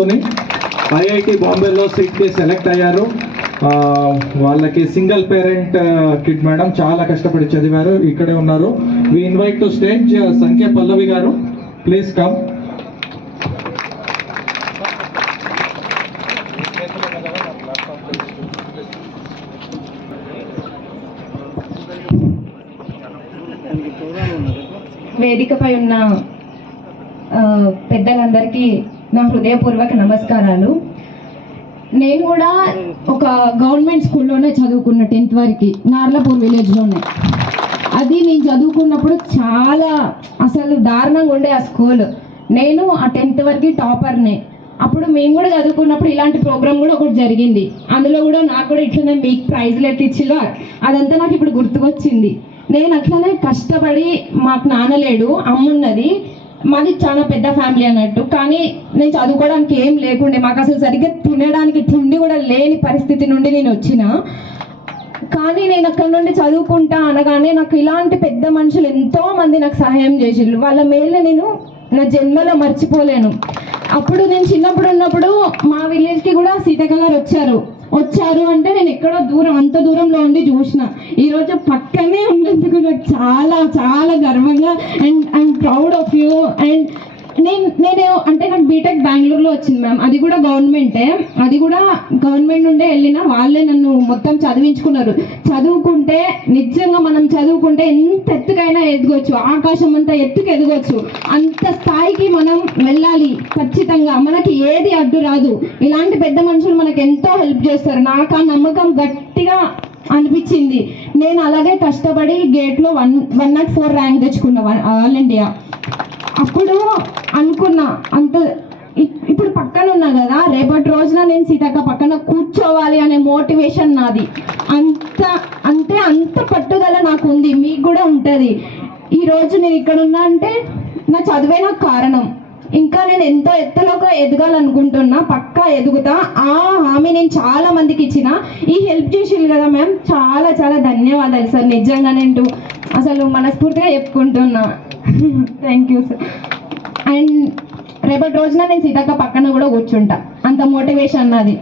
తీసుకొని ఐఐటి బాంబేలో సీట్కి సెలెక్ట్ అయ్యారు. వాళ్ళకి సింగిల్ పేరెంట్ కిడ్ మేడం చాలా కష్టపడి చదివారు. ఇక్కడే ఉన్నారు. వి ఇన్వైట్ టు స్టేజ్ సంఖ్య పల్లవి గారు. ప్లీజ్ కమ్ వేదికపై ఉన్న పెద్దలందరికీ నా హృదయపూర్వక నమస్కారాలు. నేను కూడా ఒక గవర్నమెంట్ స్కూల్లోనే చదువుకున్న టెన్త్ వరకు నార్లపూర్ విలేజ్లోనే. అది నేను చదువుకున్నప్పుడు చాలా అసలు దారుణంగా ఉండే ఆ స్కూల్. నేను ఆ టెన్త్ వరకు టాపర్నే. అప్పుడు మేము కూడా చదువుకున్నప్పుడు ఇలాంటి ప్రోగ్రామ్ కూడా ఒకటి జరిగింది. అందులో కూడా నాకు కూడా ఇట్లనే మీకు ప్రైజ్లు ఎట్లా ఇచ్చిలో అదంతా నాకు ఇప్పుడు గుర్తుకొచ్చింది. నేను అట్లనే కష్టపడి మాకు నాన్న లేడు అమ్మున్నది. మాది చాలా పెద్ద ఫ్యామిలీ అన్నట్టు. కానీ నేను చదువుకోవడానికి ఏం లేకుండే మాకు అసలు సరిగ్గా తినడానికి తిండి కూడా లేని పరిస్థితి నుండి నేను వచ్చిన. కానీ నేను అక్కడ నుండి చదువుకుంటా అనగానే నాకు ఇలాంటి పెద్ద మనుషులు ఎంతో మంది నాకు సహాయం చేసిళ్ళు. వాళ్ళ మేలు నేను నా జన్మలో మర్చిపోలేను. అప్పుడు నేను చిన్నప్పుడు ఉన్నప్పుడు మా విలేజ్కి కూడా సీతకళారు వచ్చారు. వచ్చారు అంటే నేను ఎక్కడో దూరం అంత దూరంలో ఉండి చూసిన. ఈరోజు పక్కనే ఉన్నందుకు నాకు చాలా చాలా గర్వంగా and I'm proud of you and నేను నేను అంటే నాకు బీటెక్ బెంగళూరులో వచ్చింది మ్యామ్ అది కూడా గవర్నమెంటే అది కూడా గవర్నమెంట్ నుండే వెళ్ళిన వాళ్ళే నన్ను మొత్తం చదివించుకున్నారు. చదువుకుంటే నిజంగా మనం చదువుకుంటే ఎంత ఎత్తుకైనా ఎదగొచ్చు. ఆకాశం అంత ఎత్తుకు ఎదగొచ్చు. అంత స్థాయికి మనం వెళ్ళాలి ఖచ్చితంగా. మనకి ఏది అడ్డు రాదు. ఇలాంటి పెద్ద మనుషులు మనకు ఎంతో హెల్ప్ చేస్తారు. నాకు ఆ నమ్మకం గట్టిగా అనిపించింది. నేను అలాగే కష్టపడి గేట్లో one one not four rank తెచ్చుకున్నా ఆల్ ఇండియా. అప్పుడు అనుకున్నా. అంత ఇప్పుడు పక్కన ఉన్నా కదా రేపటి రోజున నేను సీతక్క పక్కన కూర్చోవాలి అనే మోటివేషన్ నాది. అంత అంటే అంత పట్టుదల నాకు ఉంది మీకు కూడా ఉంటుంది. ఈరోజు నేను ఇక్కడ ఉన్నా అంటే నా చదువే నాకు కారణం. ఇంకా నేను ఎంతో ఎత్తులోకి ఎదగాలనుకుంటున్నా పక్కా ఎదుగుతా. ఆ హామీ నేను చాలా మందికి ఇచ్చిన. ఈ హెల్ప్ చేసిల్లు కదా మ్యామ్ చాలా చాలా ధన్యవాదాలు సార్. నిజంగా నేను అసలు మనస్ఫూర్తిగా చెప్పుకుంటున్నా. థ్యాంక్ యూ సార్ అండ్ రేపటి రోజున నేను సీతక్క పక్కన కూడా కూర్చుంటా. అంత మోటివేషన్ నాది.